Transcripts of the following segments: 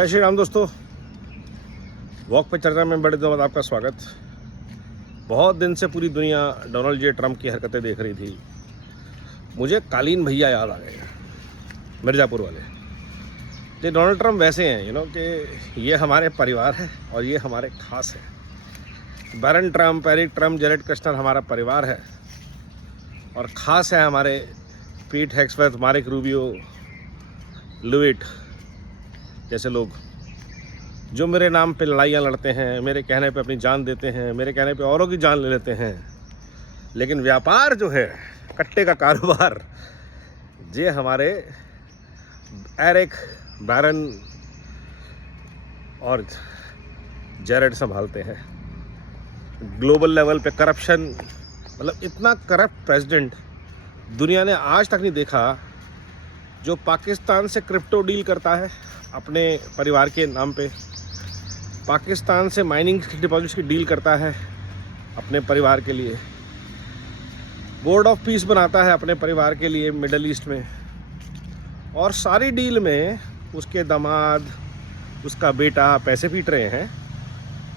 जय श्री राम दोस्तों, वॉक पे चर्चा में बड़े दिनों बाद आपका स्वागत। बहुत दिन से पूरी दुनिया डोनाल्ड जे ट्रंप की हरकतें देख रही थी। मुझे कालीन भैया याद आ गए, मिर्ज़ापुर वाले। ये डोनाल्ड ट्रंप वैसे हैं कि ये हमारे परिवार है और ये हमारे खास है। Barron Trump, Eric Trump, Jared Kushner हमारा परिवार है और ख़ास है हमारे पीट हेग्सेवर्थ, मार्क रूबियो, लुइट जैसे लोग जो मेरे नाम पे लड़ाइयाँ लड़ते हैं, मेरे कहने पे अपनी जान देते हैं, मेरे कहने पे औरों की जान ले लेते हैं। लेकिन व्यापार जो है, कट्टे का कारोबार, ये हमारे एरिक, बैरन और जेरेड संभालते हैं। ग्लोबल लेवल पे करप्शन, मतलब इतना करप्ट प्रेसिडेंट दुनिया ने आज तक नहीं देखा। जो पाकिस्तान से क्रिप्टो डील करता है अपने परिवार के नाम पे, पाकिस्तान से माइनिंग डिपॉजिट्स की डील करता है अपने परिवार के लिए, बोर्ड ऑफ पीस बनाता है अपने परिवार के लिए मिडल ईस्ट में, और सारी डील में उसके दामाद, उसका बेटा पैसे पीट रहे हैं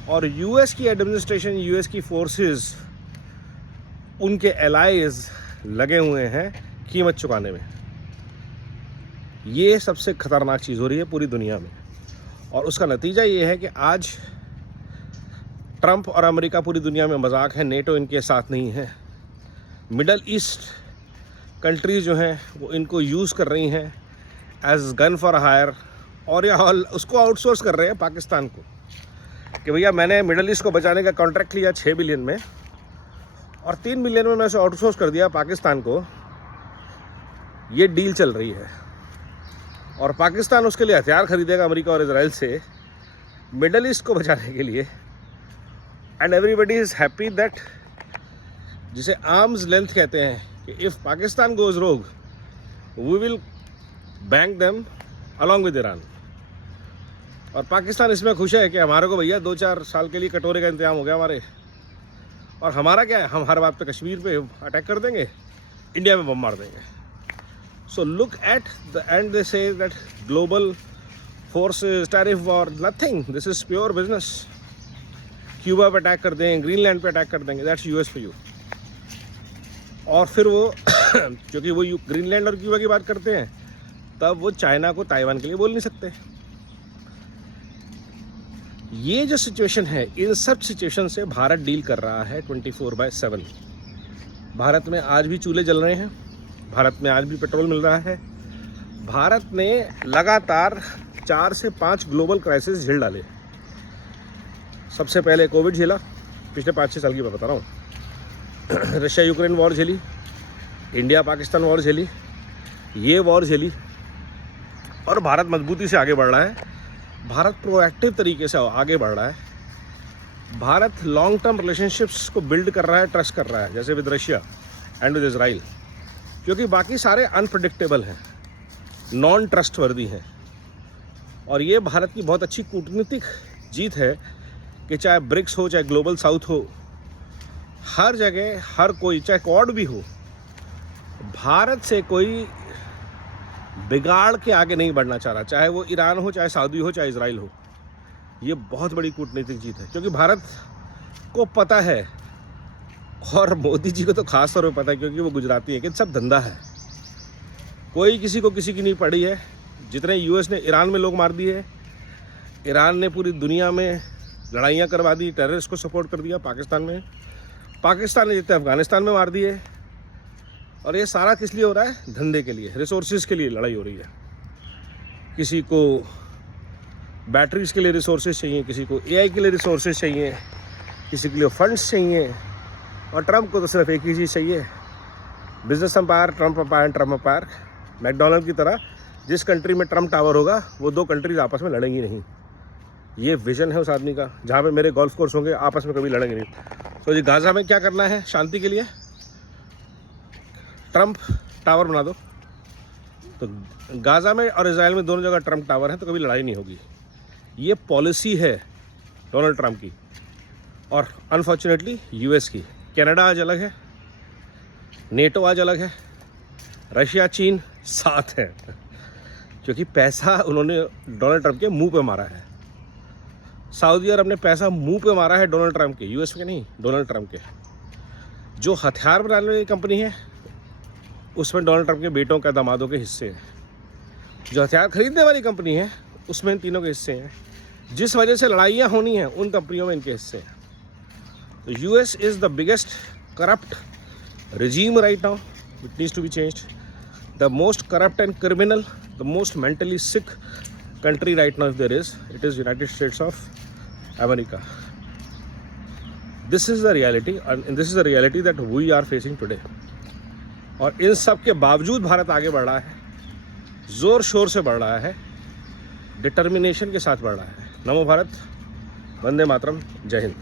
और यूएस की एडमिनिस्ट्रेशन, यूएस की फोर्सेस, उनके एलाइज लगे हुए हैं कीमत चुकाने में। ये सबसे ख़तरनाक चीज़ हो रही है पूरी दुनिया में और उसका नतीजा ये है कि आज ट्रंप और अमेरिका पूरी दुनिया में मजाक है, नेटो इनके साथ नहीं है। मिडल ईस्ट कंट्रीज़ जो हैं वो इनको यूज़ कर रही हैं एज गन फॉर हायर, और या उसको आउटसोर्स कर रहे हैं पाकिस्तान को कि भैया मैंने मिडल ईस्ट को बचाने का कॉन्ट्रैक्ट लिया 6 बिलियन में और 3 बिलियन में मैं उसे आउटसोर्स कर दिया पाकिस्तान को। ये डील चल रही है और पाकिस्तान उसके लिए हथियार खरीदेगा अमेरिका और इजराइल से मिडल ईस्ट को बचाने के लिए। And everybody is happy that, जिसे आर्म्स लेंथ कहते हैं, कि if Pakistan goes rogue we will bank them along with Iran. और पाकिस्तान इसमें खुश है कि हमारे को भैया 2-4 साल के लिए कटोरे का इंतजाम हो गया हमारे। और हमारा क्या है, हम हर बात पे कश्मीर पे अटैक कर देंगे, इंडिया में बम मार देंगे। So look at the end, they say that global forces, tariff war, nothing. This is pure business. Cuba पे अटैक कर देंगे, ग्रीनलैंड पे अटैक कर देंगे, that's US for you. और फिर वो क्योंकि वो ग्रीनलैंड और क्यूबा की बात करते हैं, तब वो चाइना को ताइवान के लिए बोल नहीं सकते। ये जो सिचुएशन है, इन सब सिचुएशन से भारत डील कर रहा है 24/7। भारत में आज भी चूल्हे जल रहे हैं, भारत में आज भी पेट्रोल मिल रहा है। भारत ने लगातार 4 से 5 ग्लोबल क्राइसिस झेल डाले। सबसे पहले कोविड झेला, पिछले 5-6 साल की मैं बता रहा हूँ। रशिया यूक्रेन वॉर झेली, इंडिया पाकिस्तान वॉर झेली, ये वॉर झेली, और भारत मजबूती से आगे बढ़ रहा है। भारत प्रोएक्टिव तरीके से आगे बढ़ रहा है। भारत लॉन्ग टर्म रिलेशनशिप्स को बिल्ड कर रहा है, ट्रस्ट कर रहा है, जैसे with Russia and with Israel, क्योंकि बाकी सारे अनप्रेडिक्टेबल हैं, नॉन ट्रस्टवर्दी हैं। और ये भारत की बहुत अच्छी कूटनीतिक जीत है कि चाहे ब्रिक्स हो, चाहे ग्लोबल साउथ हो, हर जगह हर कोई, चाहे क्वाड भी हो, भारत से कोई बिगाड़ के आगे नहीं बढ़ना चाह रहा, चाहे वो ईरान हो, चाहे सऊदी हो, चाहे इजराइल हो। ये बहुत बड़ी कूटनीतिक जीत है, क्योंकि भारत को पता है, और मोदी जी को तो खास तौर पे पता है क्योंकि वो गुजराती है, कि सब धंधा है। कोई किसी को किसी की नहीं पड़ी है। जितने यूएस ने ईरान में लोग मार दिए, ईरान ने पूरी दुनिया में लड़ाइयाँ करवा दी, टेररिस्ट को सपोर्ट कर दिया पाकिस्तान में, पाकिस्तान ने जितने अफगानिस्तान में मार दिए। और ये सारा किस लिए हो रहा है? धंधे के लिए, रिसोर्सेज के लिए लड़ाई हो रही है। किसी को बैटरीज के लिए रिसोर्सेज चाहिए, किसी को एआई के लिए रिसोर्सेज चाहिए, किसी के लिए फंड्स चाहिए, और ट्रंप को तो सिर्फ एक ही चीज़ चाहिए, business empire, Trump empire, Trump empire. McDonald की तरह जिस कंट्री में ट्रंप टावर होगा वो 2 कंट्रीज आपस में लड़ेंगी नहीं। ये विजन है उस आदमी का। जहाँ पे मेरे गोल्फ कोर्स होंगे, आपस में कभी लड़ेंगे नहीं। तो ये गाज़ा में क्या करना है शांति के लिए? ट्रंप टावर बना दो। तो गाज़ा में और इजराइल में दोनों जगह ट्रंप टावर है, तो कभी लड़ाई नहीं होगी। ये पॉलिसी है डोनाल्ड ट्रंप की, और अनफॉर्चुनेटली यूएस की। कनाडा आज अलग है, नेटो आज अलग है, रशिया चीन साथ है। क्योंकि पैसा उन्होंने डोनाल्ड ट्रंप के मुंह पे मारा है। सऊदी अरब ने पैसा मुंह पे मारा है डोनाल्ड ट्रंप के, यूएस के नहीं, डोनाल्ड ट्रंप के। जो हथियार बनाने वाली कंपनी है उसमें डोनाल्ड ट्रंप के बेटों का, दामादों के हिस्से हैं। जो हथियार खरीदने वाली कंपनी है उसमें इन तीनों के हिस्से हैं। जिस वजह से लड़ाइयाँ होनी हैं उन कंपनियों में इनके हिस्से हैं। तो US is the biggest corrupt regime right now. It needs to be changed. The most corrupt and criminal, the most mentally sick country right now, if there is, it is United States of America. This is the reality, and this is the reality that we are facing today. और इन सब के बावजूद भारत आगे बढ़ रहा है, ज़ोर शोर से बढ़ रहा है, डिटर्मिनेशन के साथ बढ़ रहा है। नमो भारत, वंदे मातरम, जय हिंद।